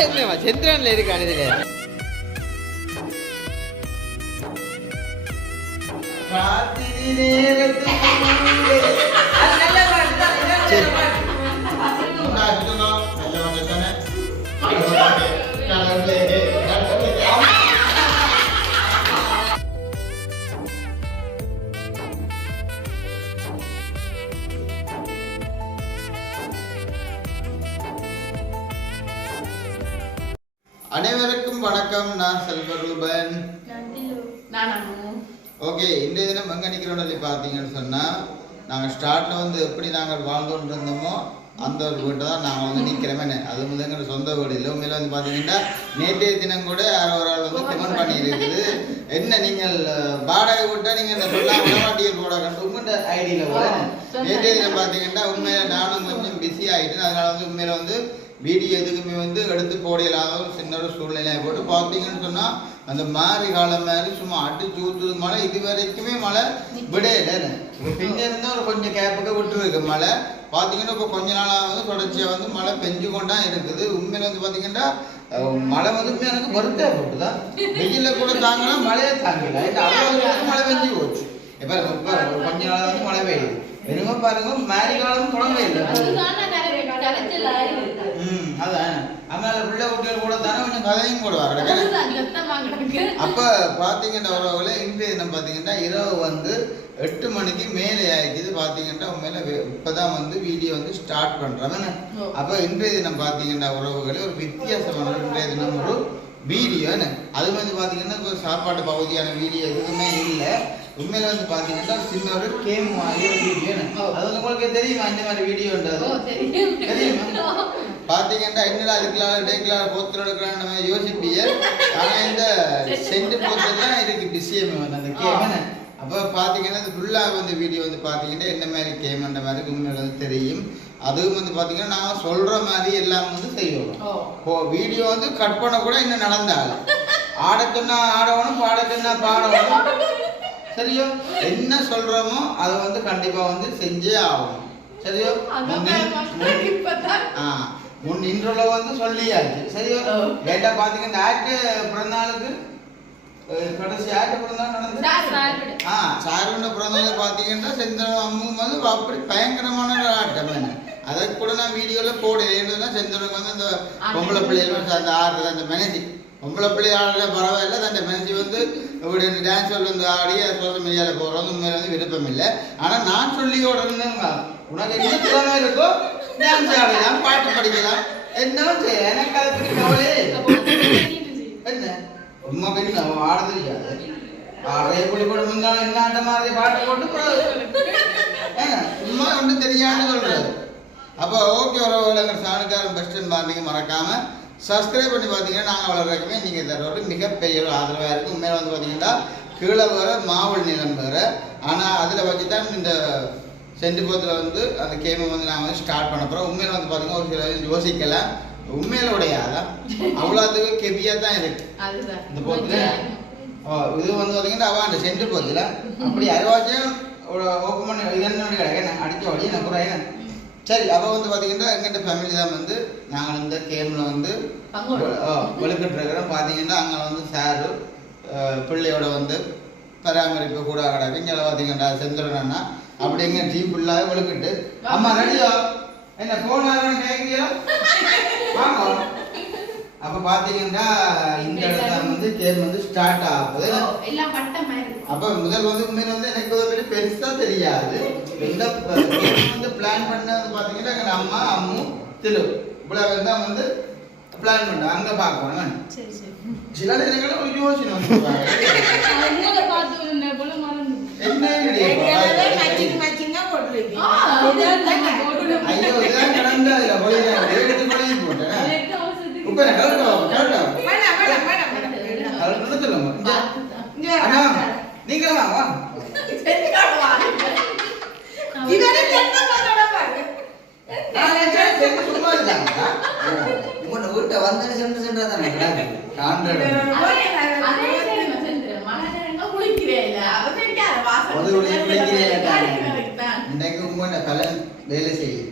என்னவா சந்திரன்ல இருக்கான இதுல ராத்திரி நேரத்துல அனைவருக்கும் வணக்கம். நான் செல்வரூபன். ஓகே, இன்றைய தினம் எங்கே நிற்கிறோம் சொல்லி பார்த்தீங்கன்னு சொன்னால், நாங்கள் ஸ்டார்ட்டில் வந்து எப்படி நாங்கள் வாழ்ந்துட்டு இருந்தோமோ அந்த ஒரு வீட்டை தான் நாங்கள் வந்து நிற்கிறோமே. அது வந்து எங்களோட சொந்த வீடு இல்லை. உண்மையில் வந்து பார்த்தீங்கன்னா நேற்றைய தினம் கூட யாரோ ஒரு ஆள் வந்து கமெண்ட் பண்ணியிருக்குது, என்ன நீங்கள் வாடகை விட்டால் நீங்கள் இந்த விளவாட்டியல் போட கண்டு உங்கள்கிட்ட ஐடியில் கூட நேற்றைய தினம் பார்த்தீங்கன்னா உண்மையில் நானும் கொஞ்சம் பிஸி ஆகிட்டேன். அதனால் வந்து உண்மையில் வந்து வீடியோ எதுக்குமே வந்து எடுத்து போடையில்லாத ஒரு சின்ன ஒரு சூழ்நிலையை போட்டு பார்த்தீங்கன்னு சொன்னால் அந்த மாறி காலம் மாதிரி சும்மா அடிச்சு ஊற்றுது மழை. இது வரைக்குமே மழை விடையில இப்போ பின்ன இருந்தால் ஒரு கொஞ்சம் கேப்புக்கு விட்டுருக்கு மழை. பார்த்தீங்கன்னா இப்போ கொஞ்ச நாளாக வந்து தொடர்ச்சியாக வந்து மழை பெஞ்சு கொண்டா இருக்குது. உண்மையில் வந்து பார்த்தீங்கன்னா மழை வந்து எனக்கு வருத்தே போட்டுதான். வெயில கூட தாங்கலாம், மழையே தாங்கல. அவ்வளோ மழை பெஞ்சு போச்சு. இப்போ கொஞ்ச நாளாக வந்து மழை பெய்யுது. வெறும பாருங்க, மாறி காலமும் தொடங்க இல்லை. அதான் அதனால பிள்ளை குட்டிகள் கூட தானே கொஞ்சம் கதையும் கூட வர. அப்ப பாத்தீங்கன்னா உறவுகளை இன்றைய தினம் பாத்தீங்கன்னா இரவு வந்து 8 மணிக்கு மேலே ஆயிடுது. பாத்தீங்கன்னா உண்மையில இப்பதான் வந்து வீடியோ வந்து ஸ்டார்ட் பண்றேன். அப்ப இன்றைய தினம் பாத்தீங்கன்னா உறவுகளே ஒரு வித்தியாசமான இன்றைய தினம் ஒரு வீடியோ. அது வந்து பாத்தீங்கன்னா ஒரு சாப்பாட்டு பகுதியான வீடியோ எதுவுமே இல்லை. உண்மையில வந்து பாத்தீங்கன்னா சின்ன ஒரு கேம் மாதிரி ஒரு வீடியோ. அது வந்து உங்களுக்கு தெரியுமா இந்த மாதிரி வீடியோ தெரியுமா? பாத்தீங்கன்னா என்னடா அதுக்குலாம் டேக்குலாம் போத்தல் எடுக்கிறான்னு நம்ம யோசிப்பீங்க. ஆனா இந்த சென்ட் போத்தெல்லாம் இருக்கு விஷயமே வந்து அந்த கேம். அப்போ பார்த்தீங்கன்னா இந்த ஃபுல்லாக வந்து வீடியோ வந்து பார்த்தீங்கன்னா என்ன மாதிரி கேம்ன்ற மாதிரி உண்மையில வந்து தெரியும். அதுவும் வந்து பார்த்தீங்கன்னா நான் சொல்கிற மாதிரி எல்லாம் வந்து செய்வோம். வீடியோ வந்து கட் பண்ண கூட இன்னும் நடந்தாலும் ஆடத்துன்னா ஆடணும், பாடத்துன்னா பாடணும். சரியோ, என்ன சொல்கிறோமோ அதை வந்து கண்டிப்பாக வந்து செஞ்சே ஆகணும். சரியோ, முன் இன்றோல வந்து சொல்லியாச்சு. சரியோ, லேட்டாக பார்த்தீங்கன்னா ஆட்டு பிறந்தநாளுக்கு கடைசி ஆட்டு பிறந்தநாள் நடந்தது. சாருண்ட பிறந்தநாள் பார்த்தீங்கன்னா செந்தரம் அம்மும் வந்து அப்படி பயங்கரமான ஆட்டம். அதை கூட நான் வீடியோவில் போடுறேன்னா செந்தனுக்கு வந்து அந்த பொம்பளை பிள்ளைகள் அந்த ஆடுறது அந்த மெனசி பொம்பளை பிள்ளை ஆடுற பரவாயில்ல. அந்த மெனசி வந்து இப்படி டான்ஸ் வந்து ஆடி சோசியல் மீடியாவில் போடுறது உண்மையில வந்து விருப்பம் இல்லை. ஆனால் நான் சொல்லி ஓடுறேன்னு உனக்கு என்ன திறமை இருக்கோ டான்ஸ் ஆடலாம், பாட்டு படிக்கலாம், என்ன செய்ய எனக்கு அதை பற்றி கவலையே என்ன. உண்மை பெண் நம்ம ஆட தெரியாது. ஆடைய பொடி போட முந்தாலும் என்ன ஆட்ட மாதிரி பாட்டு போட்டு உண்மை ஒன்றும் தெரியாதுன்னு சொல்றாரு. அப்போ ஓகே, உறவுகள் சாணுக்காரன் பெஸ்ட்ன்னு பார்த்தீங்க மறக்காம சப்ஸ்கிரைப் பண்ணி பார்த்தீங்கன்னா நாங்கள் வளர்றதுக்குமே நீங்கள் தர மிகப்பெரிய ஒரு ஆதரவாக இருக்கும். உண்மையில வந்து பார்த்தீங்கன்னா கீழே வேற மாவல் நிலம் வேற. ஆனால் அதில் வச்சு தான் இந்த சென்ட் போத்தில் வந்து அந்த கேமை வந்து நான் வந்து ஸ்டார்ட் பண்ண போகிறோம். உண்மையில வந்து பார்த்தீங்கன்னா ஒரு சில யோசிக்கலாம், உண்மையில உடையாதான் அவ்வளோத்துக்கு கெவியாக தான் இருக்கு இந்த போத்துல. இது வந்து பார்த்தீங்கன்னா அவன் அந்த சென்ட் போத்தில் அப்படி அரைவாச்சியும் ஓப்பன் பண்ணி இதனோட கிடையாது அடித்த வழியை நான் கூட. சரி, அப்போ வந்து பார்த்தீங்கன்னா எங்கிட்ட ஃபேமிலி தான் வந்து நாங்கள் இந்த கேமில் வந்து வெளுக்கிட்டு இருக்கிறோம். பார்த்தீங்கன்னா அங்கே வந்து சாரு பிள்ளையோட வந்து பராமரிப்பு கூட கிடக்கு. இங்கே பார்த்தீங்கன்னா செந்துடனா அப்படிங்க டீம் ஃபுல்லாக வெளுக்கிட்டு அம்மா ரெடியோ என்ன போனாருன்னு கேட்குறியோ வாங்க. அப்போ பார்த்தீங்கன்னா இந்த இடத்துல வந்து கேம் வந்து ஸ்டார்ட் ஆகுது. அப்போ முதல் வந்து உண்மையில வந்து எனக்கு பெருசாக தெரியாது. இந்த வந்து பிளான் பண்ணது பார்த்தீங்கன்னா எங்கள் அம்மா அம்மு திரு இவ்வளவு தான் வந்து பிளான் பண்ண அங்கே பார்க்கணும். சில நேரங்களில் ஒரு யோசனை ஐயோ இதான் கடந்த அதில் போய் எடுத்து கொள்ளி போட்டேன். இப்போ நீங்களா வீட்டை வந்து சென்று சென்றா தானே இன்னைக்கு உங்களோட கலன் வேலை செய்யும்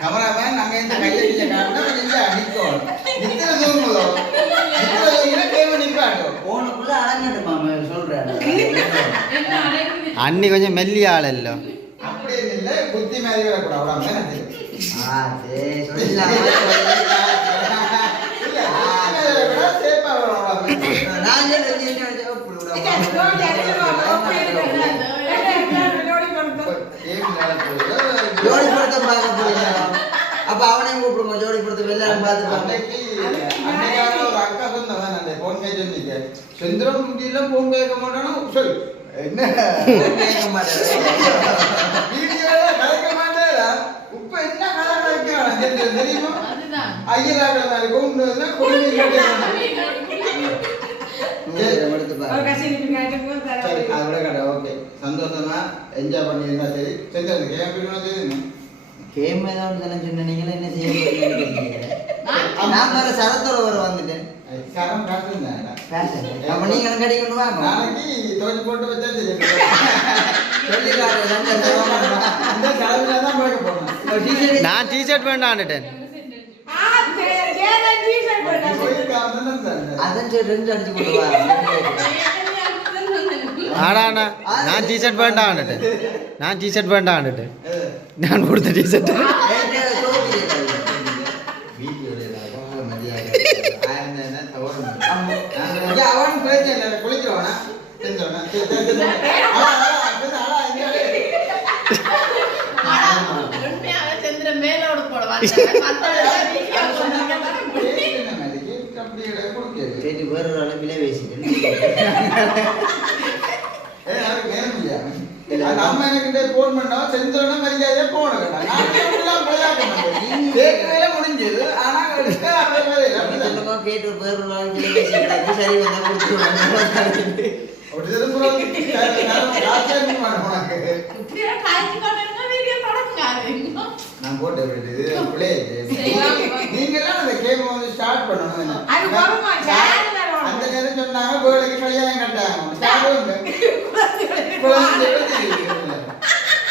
கமராமேன் நாங்க இந்த கையில காட்டினா கொஞ்சம் அடிக்கணும் நித்திர தூங்குதோ போனுக்குள்ள அடங்கிட்டு மாமா சொல்றேன் அண்ணி கொஞ்சம் மெல்லிய ஆள் இல்ல அப்படி இல்ல புத்தி மாதிரி வரக்கூடாது ஜோடி படத்தை பார்க்க போறீங்க அப்ப அவனையும் கூப்பிடுங்க ஜோடி படத்தை எல்லாரும் பார்த்து ஒரு அக்கா சொன்னவன் அந்த போன் பேஜ் சொன்னீங்க சுந்தரம் முட்டியெல்லாம் போன் கேட்க மாட்டானோ சொல்லு என்ன கேட்க மாட்டேன் வீடியோல கலைக்க மாட்டேடா இப்ப என்ன கதை கலைக்கிறான் தெரியுமா ஐயராக மாதிரி கூப்பிட்டு சந்தோஷமா என்ஜாய் பண்ணியிருந்தா சரி செஞ்சு கேம் ஏதாவது சொன்னீங்களா என்ன செய்ய நான் வேற சரத்தோட வர வந்துட்டேன் நீங்க கட்டி கொண்டு வாங்க நாளைக்கு தோச்சு போட்டு வச்சா சரி நான் டிஷர்ட் வேண்டான்னுட்டேன் அதான் சரி ரெண்டு அடிச்சு கொண்டு வா ஆடாண்ணா நான் டிஷர்ட் வேண்டான்னுட்டேன் நான் டிஷர்ட் வேண்டான்னுட்டேன் நான் கொடுத்த டிஷர்ட் அவன் குளிக்கிறவனா மேலோடு போடுவாங்க வேற ஒரு அளவிலே பேசிட்டேன் நம்ம எனக்கு போன் பண்ணா செஞ்சோன்னா மரியாதையா போன முடிஞ்சது ஆனா கேட்டு வேற ஒரு அளவிலே பேசிட்டு சரி வந்தா கொடுத்துருவாங்க நான் போட்டு நீங்க எல்லாம் அந்த கேம் வந்து ஸ்டார்ட் பண்ணணும் அந்த நேரம் சொன்னாங்க கோயிலுக்கு கல்யாணம் கட்டாங்க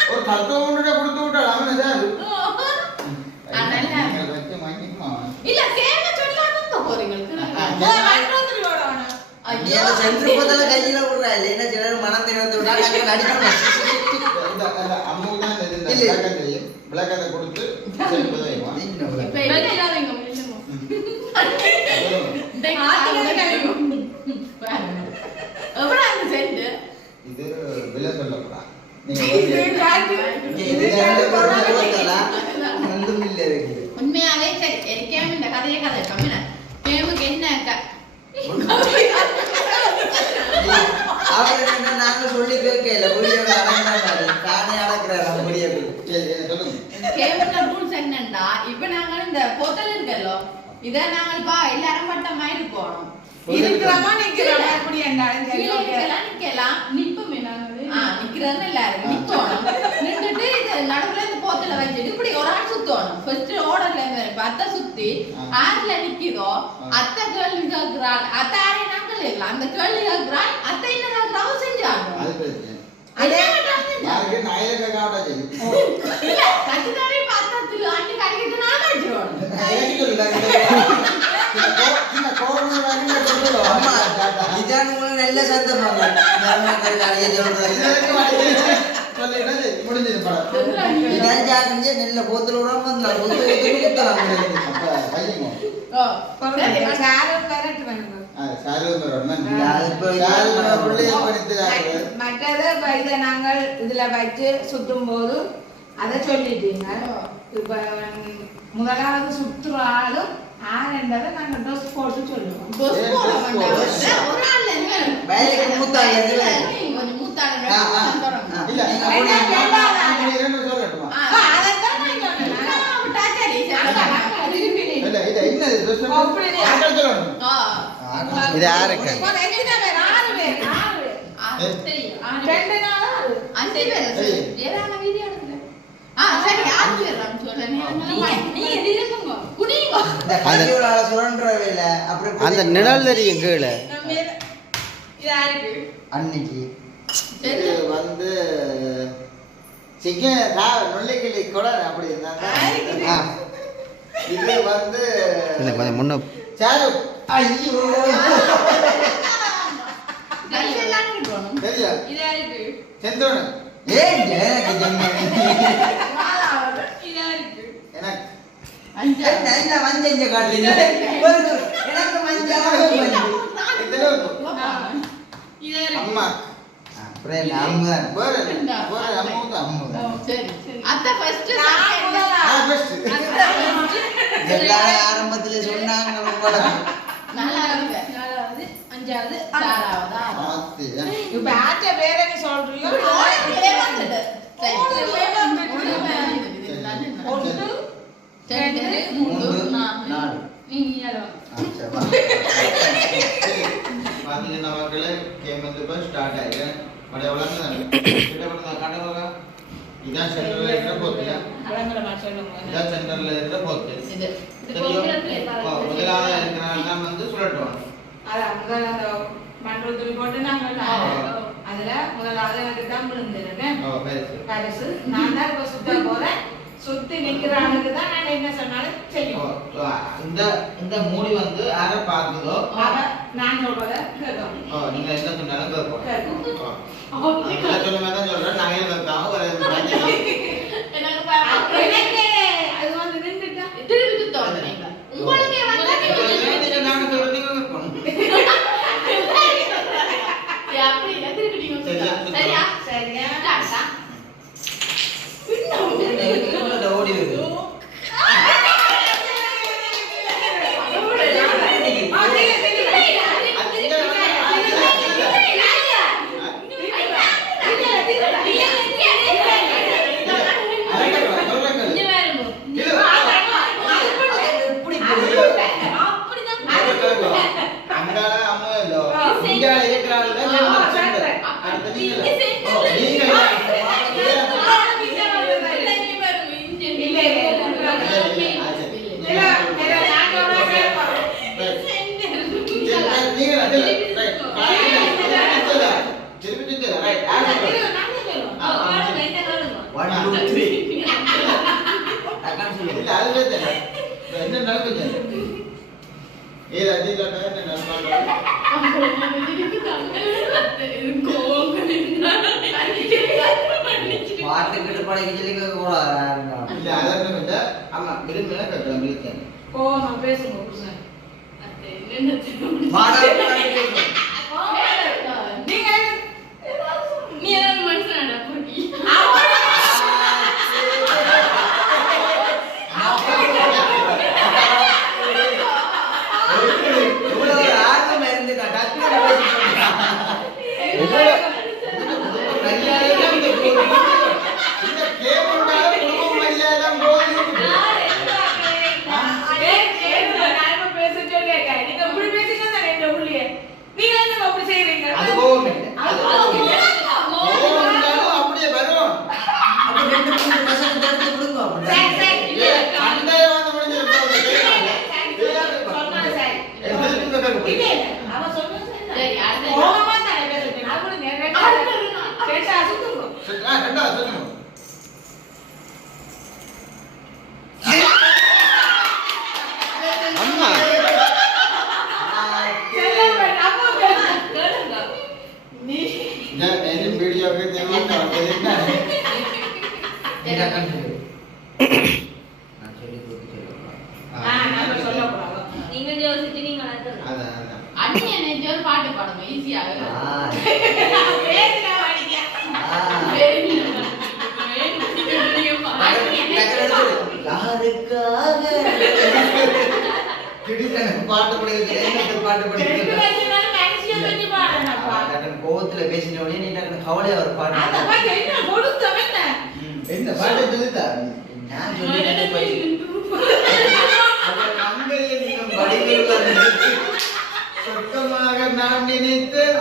ஒரு 10 ஒன்று கொடுத்து விட்டாள் அவனு சார் கையில விடுறா இல்லைன்னா சிலர் மனம் திறந்து விட்டா விளக்கத்தை கொடுத்து இது விலை சொல்லக்கூடாது உண்மையாவே சரி எனக்கேம் இந்த கதையை கதை கம்மின கேமுக்கு என்ன நாங்க சொல்லி கேட்கல தானே அடக்குறாரு கேமுக்கு ரூல்ஸ் என்னன்னா இப்ப நாங்க இந்த போத்தல் இருக்கല്ലോ இத நாங்க எல்லாரும் பட்ட மாதிரி போறோம் இருக்கிறோமா நிக்கிறோமா அப்படி என்றாலும் சரி நிக்கலாம் நிப்போமே நாங்க நிக்கிறது எல்லாரும் நிக்கணும் நின்னுட்டு இது நடுவுல இந்த போத்தல வச்சிட்டு இப்படி ஒரு ஆள் சுத்தணும் ஃபர்ஸ்ட் ஆர்டர்ல இருந்து அத்தை சுத்தி ஆறுல நிக்குதோ அத்தை கேள்வி கேக்குறாள் அத்தை ஆரே நாங்கள் இல்ல அந்த கேள்வி கேக்குறாள் அத்தை என்ன கேக்குறாவோ செஞ்சாங்க அதே யாருக்கு நாயக காட்ட செய்யும் இல்ல கட்டிதாரி பார்த்ததுல அண்ணி கடிக்கிட்டு நான் வச்சிரோம் நல்ல சந்தர்ப்பம் நெல்ல போத்துல மற்றது இதை நாங்கள் இதுல வச்சு சுற்றும் போது அதை சொல்லிட்டீங்க இப்ப முதலாவது சுற்றுற ஆளும் ஆனந்ததை நாங்க ட்ரெஸ் போட்டு சொல்லுவோம் இது யாருக்கு அந்த நிழல் தெரியும் கீழே அன்னைக்கு இது வந்து சிக்கன் நுள்ளிக்கிளி கூட அப்படி இருந்தாங்க. இது வந்து இல்லை கொஞ்சம் முன்ன சாரு. ஐயோ சரியா இதா இருக்கு செந்தோன் ஏன் எனக்கு சொன்னேன்? இதா இருக்கு எனக்கு என்ன இல்ல மஞ்சள் இங்க காட்டுறீங்க. எனக்கு மஞ்சள் இதுல இருக்கு. இதா இருக்கு அம்மா அப்புறம் என்ன அம்மா வேற அம்மா அம்மா சரி அத்தை ஃபர்ஸ்ட் பெஸ்ட் எல்லாரும் ஆரம்பத்துல சொன்னாங்க உங்களுக்கு. நாலாவது அஞ்சாவது ஆறாவது ஆத்தி இப்ப ஆச்ச பேர நீ சொல்றியோ ஓடே வந்துட்டு சரி ஒன்று ரெண்டு மூணு நாலு நீங்க பாத்தீங்கன்னா மக்களே கேம் வந்து இப்போ ஸ்டார்ட் ஆயிடுச்சு. அப்படியே வளர்ந்து கிட்டப்பட்ட கடவுளா இதான் சென்டர்ல இருக்கிற போத்து. விளங்கலமா சொல்லுங்க. இதான் சென்டர்ல இருக்கிற போத்து. இது முதலாவது இருக்கிறனால தான் வந்து சுழட்டுவாங்க. அது முதல்ல அந்த மண்ணுள் துணி போட்டு நாங்கள் அதுல முதலாவது எனக்கு தான் விழுந்துருன்னு பரிசு. நான் தான் இப்ப சுத்த போறேன். சுத்தி நிக்கிறானுக்கு தான் நான் என்ன சொன்னாலும் செய்யும். இந்த இந்த மூடி வந்து யாரை பார்க்குதோ நான் சொல்றத கேட்கும். நீங்க என்ன சொன்னாலும் கேட்போம். கேட்கும். சொல்ல மாதிரி தான் சொல்றேன். நகையில் வைக்காம ஒரு எனக்கு அது வந்து நின்றுட்டா திருப்பி சுத்தம் உங்களுக்கே வந்து நாங்க சொல்றதையும் கேட்போம். அப்படி இல்ல திருப்பி நீங்க சுத்தம் சரியா சரியா டாடா ஓடி வருது. என்ன நடக்குது? ஏது அதிகம் என்ன பாட்டுக்கிட்டு பழகி சொல்லி கூடாது. இல்ல அதெல்லாம் இல்ல. ஆமா விரும்பினா கேட்கலாம் விழிச்சேன். நான் பேசுங்க புருஷன். நீ என்ன மனுஷனாடா போடி பாட்டு பாடுங்க ஈஸியாக கோவத்துல பேசின உடனே நீ கவலையா ஒரு பாட்டு என்ன பாட்டு சொல்லித்தா நான் சொல்லிட்டு சொர்க்கமாக நான் நினைத்தது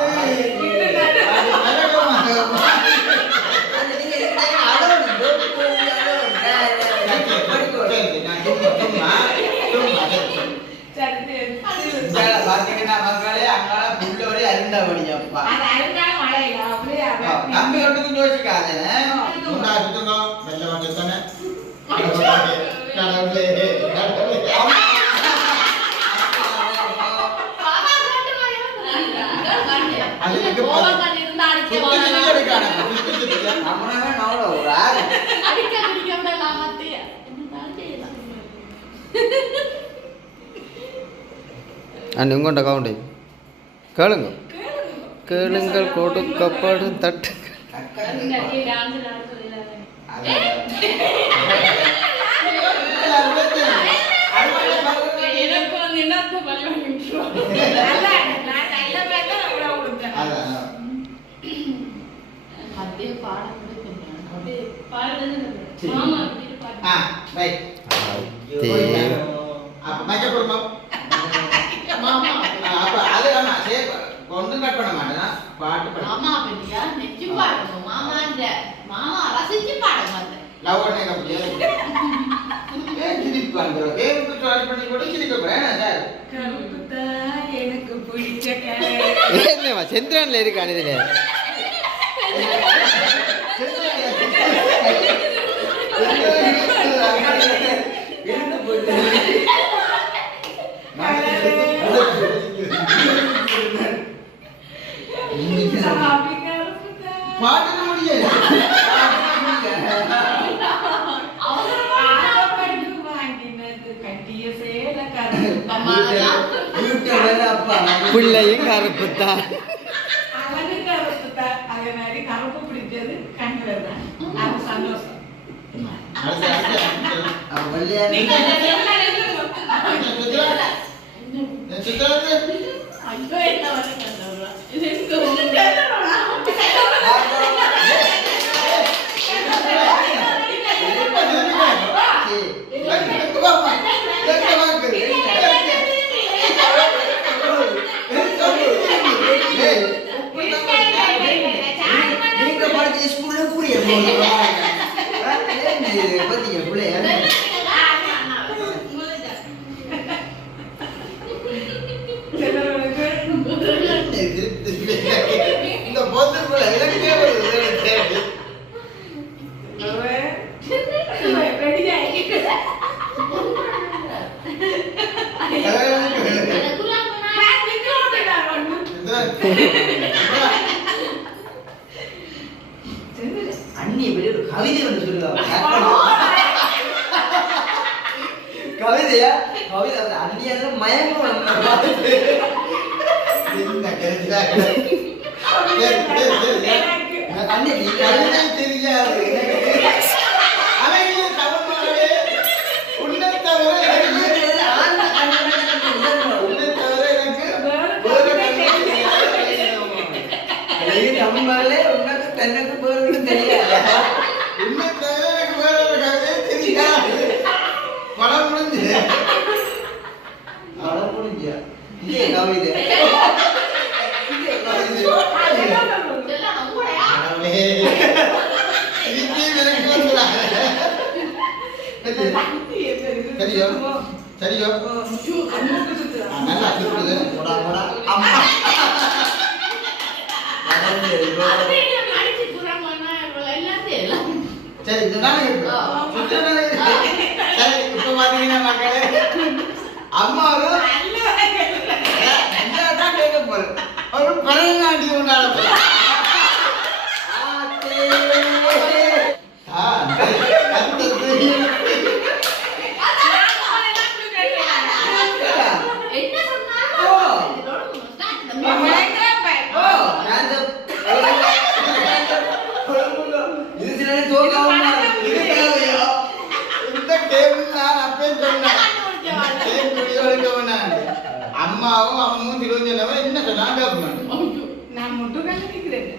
பாத்தீங்கன்னா மக்களே அங்கால புள்ளோட அருண்ட நல்லபடியாப்பா அது அழுந்தாலும் மழையில அப்படியே தம்பி ஒன்றுக்கும் யோசிக்காதே முண்டா சுத்துங்க நல்ல வண்டித்தானே கடவுளே உங்கள்கிட்ட கவுண்டை கேளுங்க கேளுங்கள் கொடுக்கப்படும் தட்டு ஒன்றும் கட் பண்ண மாட்டேன் பாட்டு மாமா பத்தியா நெச்சு பாடணும் மாமா ரசிச்சு பாட மாட்டேன் லவ் பண்ணி அப்படியே சிரிப்பு வந்துடும் கேமுக்கு ட்ராய் பண்ணி கூட சிரிக்க போறேன் சார் எனக்கு பிடிச்ச என்னம்மா செந்திரன்ல இருக்கான் இதுல பாட்டு முடியாது பிள்ளையும் கருப்புத்தான் அதே மாதிரி கருப்பு பிடிச்சது கண்ணுல அது சந்தோஷம் இந்த போத்துக்குள்ள இலக்கிய அண்ணி பெரிய ஒரு கவிதை வந்து சொல்லுவாங்க கவிதையா கவிதை அந்த அண்ணியாக மயங்கும் அன்னைக்கு தெரியாது நம்மளே உனக்கு தனக்கு பேருக்கு தெரியாது படம் முடிஞ்சு படம் முடிஞ்ச இதே கவிதை சரியோ சரியோ நல்லா சுற்றுது அம்மா சரி இதுதான் சரி இப்ப பாத்தீங்கன்னா மக்களே அம்மா கேட்க போறேன் ஒரு பரதநாட்டியம் உண்டான அம்மாவும் அம்மாவும் திருவஞ்சலவன் என்ன சொன்னாங்க நான் மட்டும் கண்டுபிடிக்கிறேன்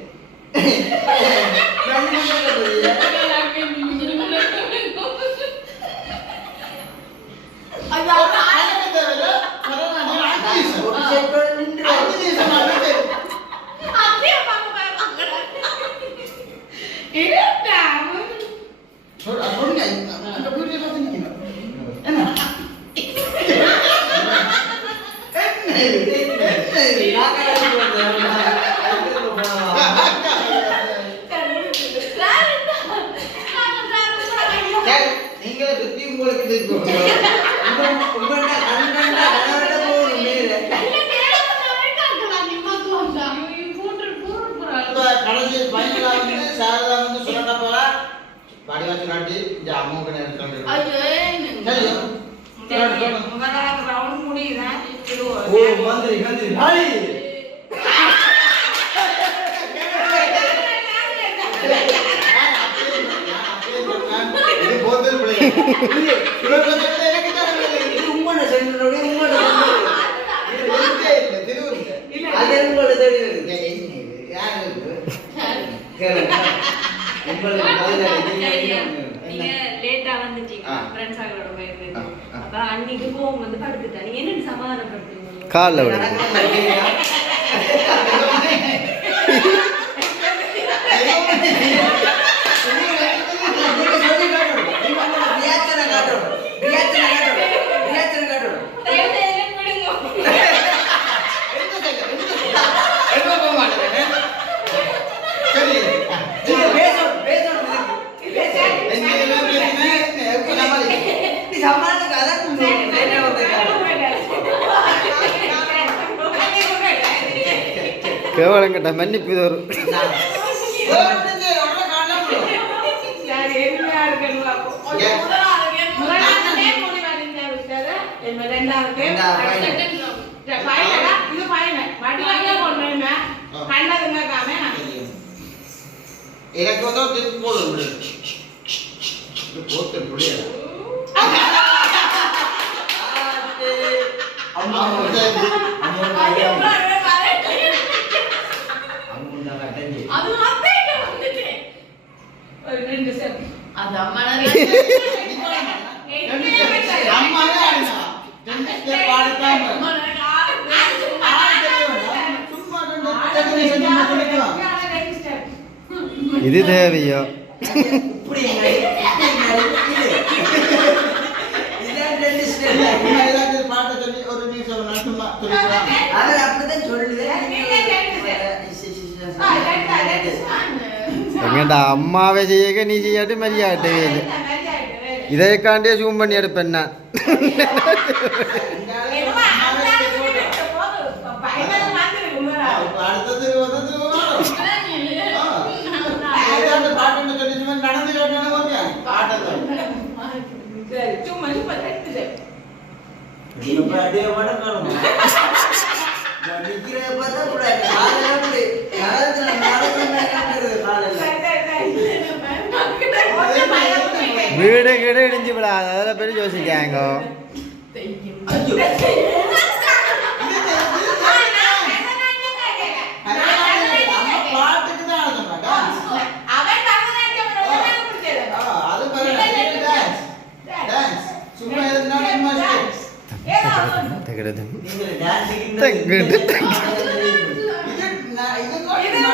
என்ன சாரதா வந்து சொல்லட்ட போறா வடிவாச்சு காட்டி இந்த அம்முக்கு நேரத்துல ஐயோ சரி முதலாவது ரவுண்ட் முடியுதான் ஓ மந்திரி ஹாய் இது போதல் பிள்ளை இது உம்மன சென்றோட உம்மன இல்ல அது உங்களோட தெரியுது நீங்க லேட்டா வந்துட்டீங்க ஃப்ரெண்ட்ஸ் ஆகளோட போயிருந்து அப்ப அன்னைக்கு கோவம் வந்து படுத்துட்டா நீங்க என்ன சமாதானப்படுத்துவீங்க காலில் விட கேவலம் கட்ட மன்னிப்பு இது ஒரு எனக்கு வந்து திருப்பி போடுவோம் போத்தல் புளியா அது அம்மா அம்மாவே ஆடினா பாடுத்தாம இது தேவையோ பாட்ட சொல்லி ஒரு நிமிஷம் சும்மா சொல்லிக்கலாம் எங்கடா அம்மாவே செய்ய நீ செய்யாட்டு மரியாதை இதைக்காண்டே ஜூம் பண்ணி எடுப்பேன் நான் அடுத்தது பாட்டு சொல்லி நடந்து கேட்டாலும் பாட்டதான் சும்மா சும்மா வீடு கீடு இடிஞ்சு விடாது அதில் பேர் யோசிக்காங்க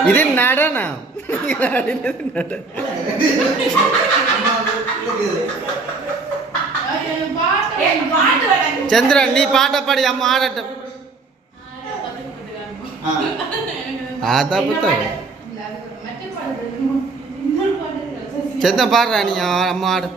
இது நடனம் சந்திரன் நீ பாட்ட பாடி அம்மா ஆடட்டும் அதான் புத்தகம் சத்தம் பாடுறா நீ அம்மா ஆடு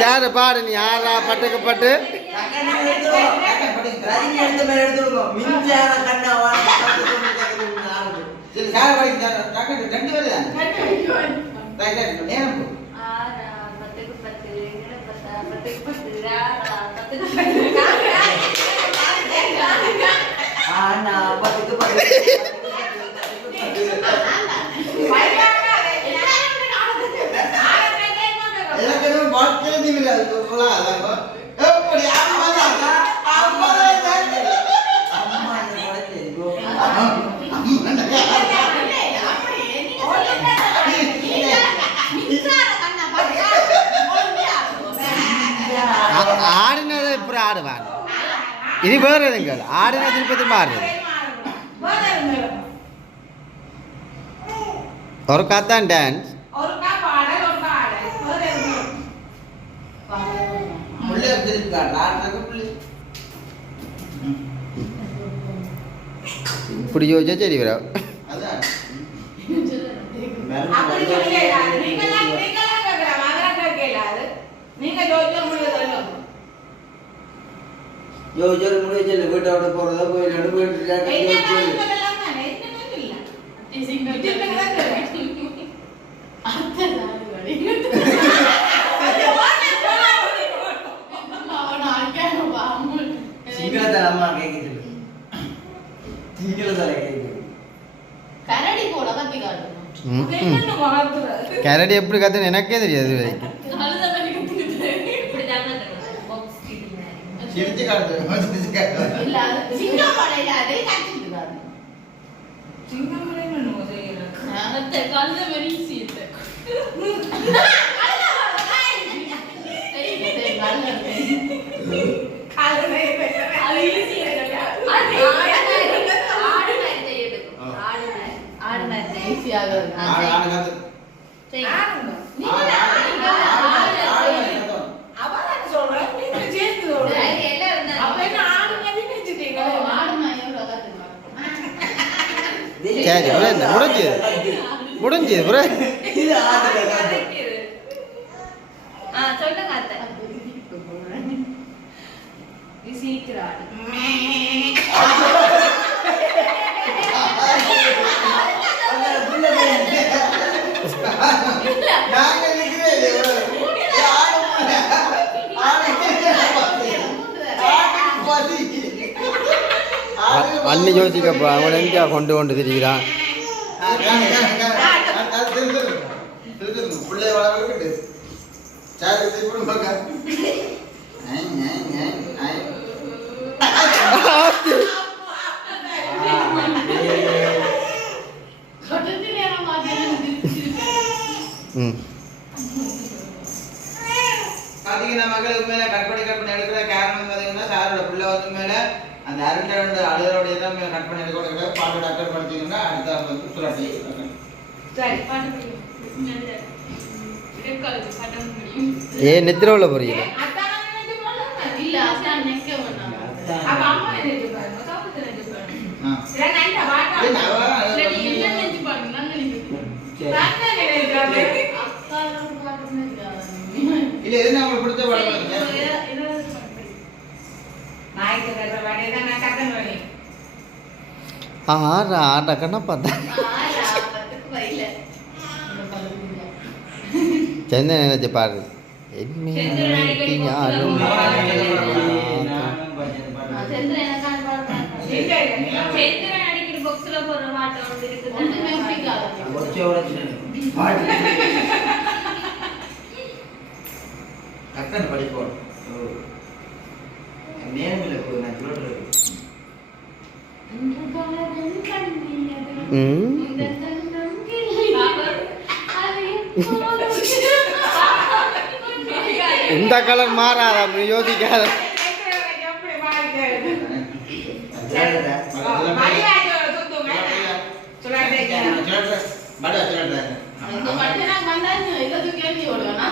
யாரு பாடு நீ ஆறா பட்டுக்கு பட்டு ஆடினதை இப்படி ஆடுவான் இது வேறு எதுங்கள் ஆடின திருப்பதி மாறுது ஒரு காத்தான் டான்ஸ் இப்படி யோசிச்சா சரி வரா அப்படி நீங்க யோசிச்சா முடியாது. யோசிச்சு முடிவு சொல்லு வீட்டோட போறதா கோயிலோட போயிட்டு என்ன இதெல்லாம் தானே என்ன இல்ல. சிங்களத்தை அம்மா கேக்குது சிங்களத்தை கேக்குது கரடி போல கத்தி காட்டணும். என்ன மாத்துற? கரடி எப்படி கத்துன்னு எனக்கே தெரியாது இது வரைக்கும். சிரிச்சு காட்டு சிரிச்சு காட்டு இல்ல அது சிங்கம் படையில அதே காட்டிட்டு தான். சிங்கமலை என்ன செய்யறாங்க? அத்தை கழுத வெரி சீட்டு. காலமே அது ஈஸி இல்லையா? ஆடு மாதிரி செய்யுது. ஆடு மாதிரி ஈஸியாக இருக்கு. ஆடு ஆடு காத்து ஆடுங்க. நீங்க அவதான் சொல்றேன் நீங்க சேர்ந்து சொல்றேன். அப்ப என்ன ஆடுங்க நினைச்சிட்டீங்க? ஆடு மாதிரி எவ்வளவு கத்துக்கலாம். சரி முடிஞ்சு ப்ரோ. இது ஆடுல காட்டு சொல்லுங்க அத்தை. சீக்கிரம் நாங்க நிக்கிறே இல்லையே அண்ணி யோசிக்கப்பா அவன் எங்கேயா கொண்டு திரிகிறான். பிள்ளை வளர்க்கிட்டு சாரு திருப்பி பார்க்க கட்டத்து நேரம் மாதிரி ம் பாத்தீங்கன்னா மகள் உண்மையில கட் பண்ணி எடுக்கிற காரணம் பாத்தீங்கன்னா சாரோட பிள்ளை வந்து மேல அந்த அரண்டு அழுதோடைய தான் கட் பண்ணி எடுக்க பாட்டு டாக்டர் படிச்சீங்கன்னா அடுத்த வந்து சுராட்டி சரி பாட்டு முடியும். பாட்டு முடியும். நித்திரவில் போறீங்க. அதான் நினைச்சு போலாம். இல்ல அதான் நிக்க வேணாம். அப்ப அம்மா நினைச்சு பாருங்க. சாப்பிட்டு நினைச்சு பாருங்க. இல்ல நல்ல வாட்டா. இல்ல நீ என்ன நினைச்சு பாருங்க. நான் நினைக்கிறேன். தன்னை நினைக்கிறாங்க. அக்காலாம் பாட்டுமே இருக்காது. இல்ல எது உங்களுக்கு பிடிச்ச பாடம் நாய்க்கு கட்ட வேண்டியதான் நான் கட்டணும் வழி. டக்குன்னா பார்த்தேன். பத்துக்கு வயல. சென்னை நினைச்சு பாரு. யாரும் செந்திர எனக்கான பாடுறேன். சேந்திரன் அடிக்கிற boxல போற பாட்டு ஒன்று இருக்குது. ஒண்ணுமே பிடிக்காது. டக்குன்னு படிப்போம் நேரமில்லை போய் நான் சொல்றது இந்த கலர் மாறாதா யோசிக்காத. எப்படி மாறிக்கிறது? சொல்லுங்க மரியாதை சுத்தம் சொல்லாதே. இந்த மட்டும் நான் வந்தாச்சு இதை தூக்கி எழுதி விடுவேனா?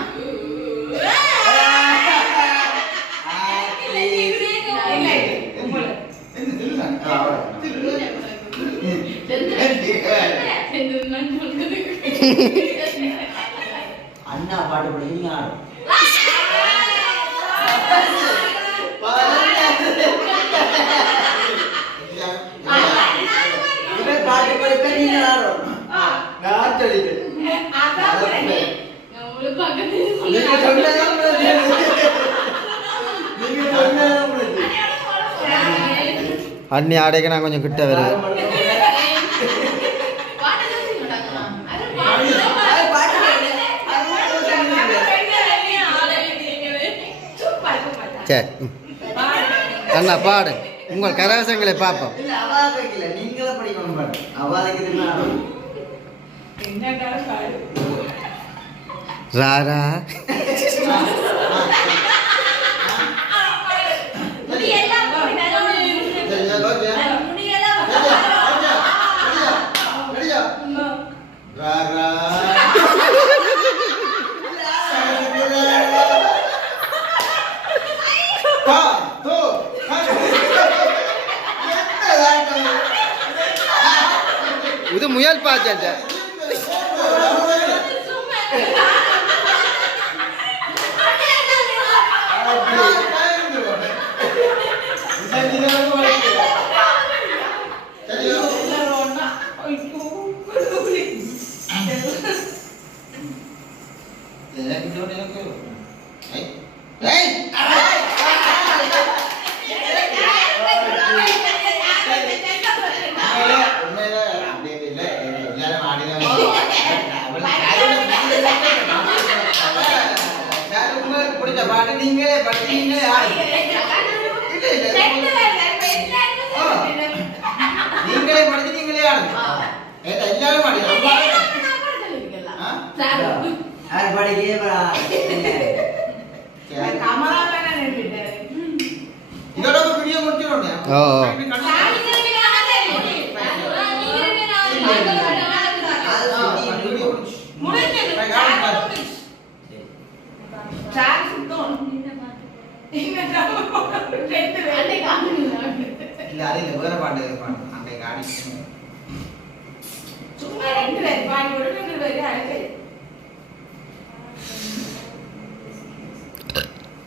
அண்ணா பாட்டு படிக்கிறீங்க ஆடும் பாட்டு படிப்ப நீங்க ஆடும் அண்ணி ஆடைக்கு நான் கொஞ்சம் கிட்ட வருவேன். சரி அண்ணா பாடு உங்கள் கரவசங்களை பார்ப்போம். இல்ல அவாதைக்கு இல்ல நீங்களே படிக்கணும் பாட்டு அவாதைக்கு என்ன ஆடும் ராரா இது முயல் பாச்சல் பிடிச்ச பாட்டு நீங்களே படிச்சு நீங்களே நீங்களே படிச்சு நீங்களே ஆடுங்க எல்லாரும் யார் படிக்கே இதோட வீடியோ முடிச்சிடணும் ஓ இல்ல அது இல்ல வேற பாட்டு அந்த காடி சும்மா 2 பேர் பாடி போட்டு 2 பேர் அழைச்சு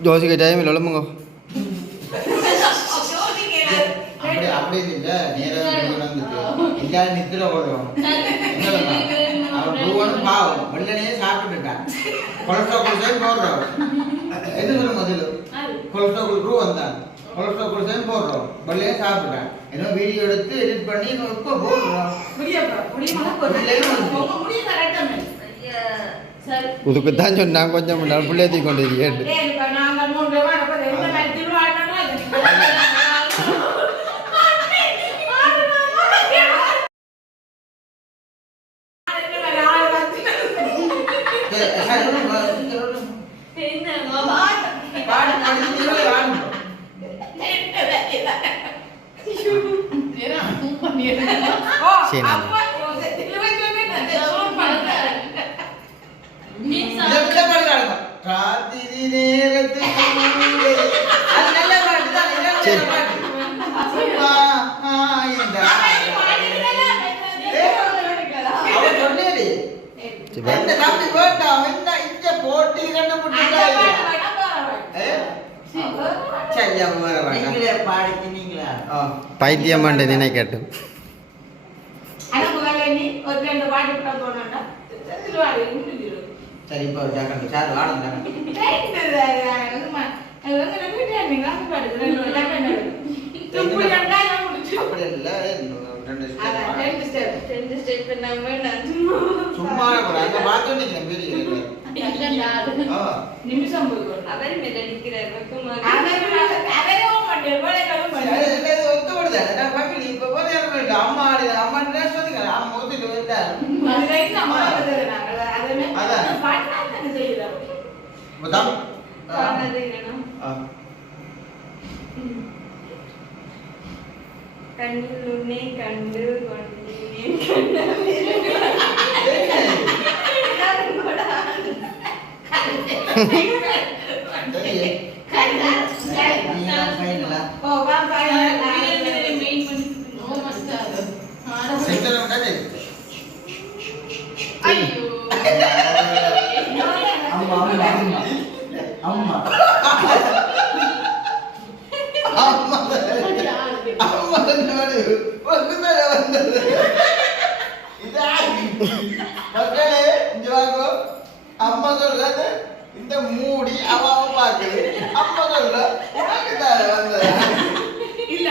ஜோசிக்கு டைமில் எழுமுங்க அப்படி இல்ல நேரம் எல்லாரும் நித்திர போடுவோம் அவன் பாவம் வெள்ளனையே சாப்பிட்டுட்டான் கொலஸ்ட்ரால் சேர்ந்து போடுறோம் என்ன சொல்ல முதல்ல கொலஸ்ட்ரால் ரூ வந்தான் கொலஸ்ட்ரால் சேர்ந்து போடுறோம் வெள்ளையே சாப்பிட்டுட்டான் ஏன்னா வீடியோ எடுத்து எடிட் பண்ணி இப்போ போடுறோம் இதுக்கு தான் சொன்னான் கொஞ்சம் முன்னாள் பிள்ளையத்தை கொண்டு கேட்டு பைத்தியம் பண்ண நினைக்கட்டும் சரி இப்போ சார் ஆடுங்க அப்படி இல்ல சும்மா அங்க பார்த்து நிக்கிறேன் பெரிய நிமிஷம் அவர் மேல நிக்கிறார் அம்மா அம்மா சொல்லுங்க அம்மா ஊத்திட்டு கண்ணில் உன்னை கண்டு கொண்டேன் அம்மா சொல்றது இந்த மூடி அவன் பாக்குது அம்மா சொல்ற உனக்கு தானே வந்தது இல்ல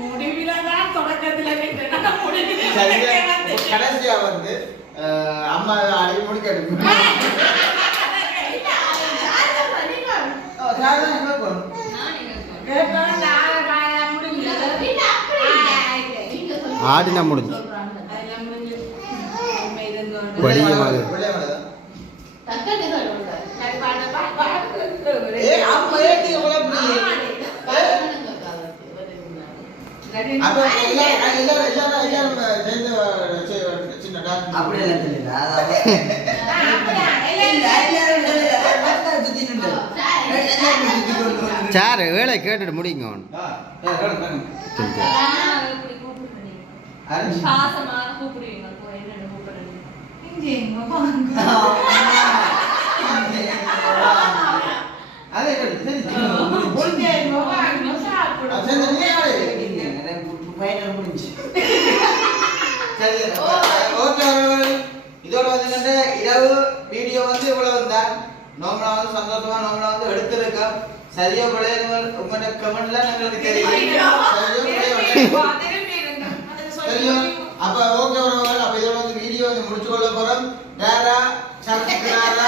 முடிவிலதான் தொடக்கத்துல கடைசியா வந்து அம்மா அடி முடிக்க ஆடினா முடிஞ்சு படியமாக சார் வேலை கேட்டுட்டு முடிங்க பாசமா கூப்பிடுவீங்க என்னன்னு கூப்பிடுறீங்க அதே இதோட வந்து இரவு வீடியோ வந்து இவ்வளவு தான் நோம்பலா வந்து சந்தோஷமா நோம்பலா வந்து எடுத்திருக்கோம். சரியோ பிள்ளைய உங்களோட கமெண்ட்ல எங்களுக்கு தெரியும். சரியோ அப்ப ஓகே வரவங்க அப்ப இதோட வந்து வீடியோ வந்து முடிச்சு கொள்ள போறோம். ராரா சப்ஸ்கிரைபரா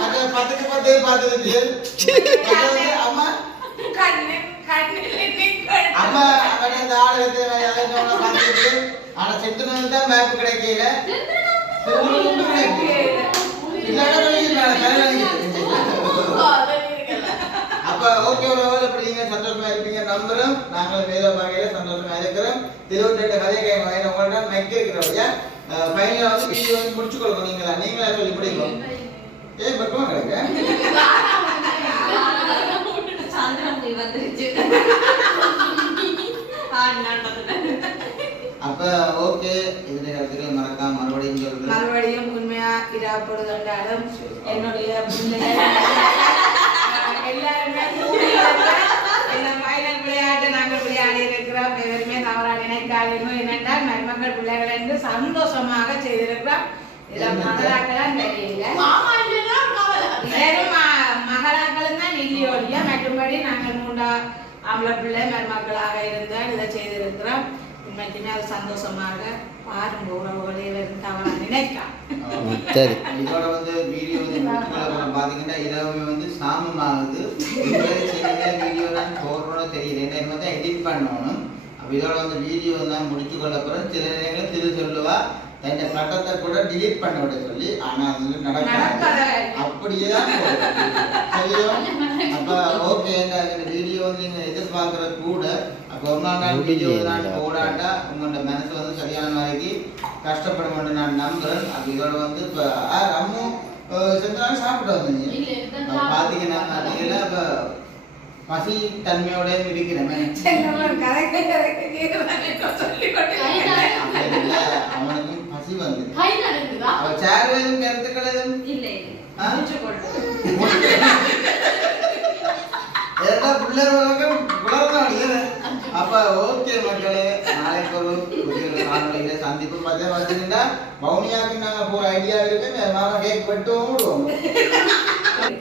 மற்ற 10க்கு 10 பார்த்துட்டு அம்மா அம்மா அவன் அந்த ஆளுக்கு பார்த்துட்டு ஆனா செத்துனது தான் மேப் கிடைக்கல. அப்ப ஓகே ஒரு அப்படி நீங்க சந்தோஷமா இருப்பீங்க நம்புறோம். நாங்கள் வேத வகையில சந்தோஷமா இருக்கிறோம். 22 கதை கேட்க உங்கள்ட்ட மைக் இருக்கிறோம். ஃபைனலா வந்து வீடியோ வந்து முடிச்சு கொடுக்கணும். நீங்களா சொல்லி பிடிங்க. ஏன் பக்கமா கிடைக்க அப்ப ஓகே இந்த கருத்துக்கள் மறக்காம மறுபடியும் சொல்லுங்க. மறுபடியும் உண்மையா இராப்படுதென்றாலும் என்னுடைய எல்லாருமே இந்த ஃபைனல் விளையாட்டு நாங்கள் விளையாடி இருக்கிறோம். எவருமே தவறா நினைக்காதீங்க. என்னென்றால் மருமக்கள் பிள்ளைகள் என்று சந்தோஷமாக செய்திருக்கிறோம். இதில் மகளாக்கெல்லாம் தெரியல, வெறும் மகளாக்களும் தான் இல்லையோடிய மற்றும்படி நாங்கள் 3 ஆம்பளை பிள்ளை மருமக்களாக இருந்தால் இதை செய்திருக்கிறோம். உண்மைக்குமே அது சந்தோஷமாக பாருங்க. உறவுகளே வெறும் தவறா நினைக்கலாம். சரி இதோட வந்து வீடியோ வந்து பாத்தீங்கன்னா இரவு வந்து சாமமாகுது. வீடியோ தான் போடுறோம் தெரியல. என்ன வந்து எடிட் பண்ணணும். அப்ப இதோட வந்து வீடியோ தான் முடிச்சு கொள்ள போறோம். சில நேரங்கள் திரு சொல்லுவா என் கட்டத்தை கூட டிலீட் பண்ண விட சொல்லி, ஆனா அது நடக்காது. அப்படியே தான் அப்ப ஓகே இந்த வீடியோ வந்து நீங்க எதிர்பார்க்கற கூட அப்ப ஒரு நாள் வீடியோ நான் போடாட்டா உங்களோட மனசு வந்து சரியான மாதிரி கஷ்டப்பட மாட்டேன் நான் நம்புறேன். அப்ப இதோட வந்து இப்ப அம்மு செஞ்சு சாப்பிட்டு வந்தீங்க பாத்தீங்கன்னா அப்ப பசி தன்மையோட இருக்கிறேன். அவனுக்கும் பசி வந்து சேர் எதுவும் கருத்துக்கள் எதுவும் அப்ப ஓகே மக்களே, நாளைக்கு ஒரு புதிய காணொளியில சந்திப்பு பார்த்தீங்கன்னா மௌனியாவுக்கு நாங்க போற ஐடியா இருக்கு. நாம கேக் பட்டு ஓடுவோம்.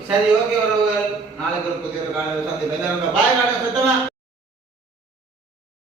சரி ஓகே உறவுகள், நாளைக்கு ஒரு புதிய காணொளியில சந்திப்பு. பாய் காண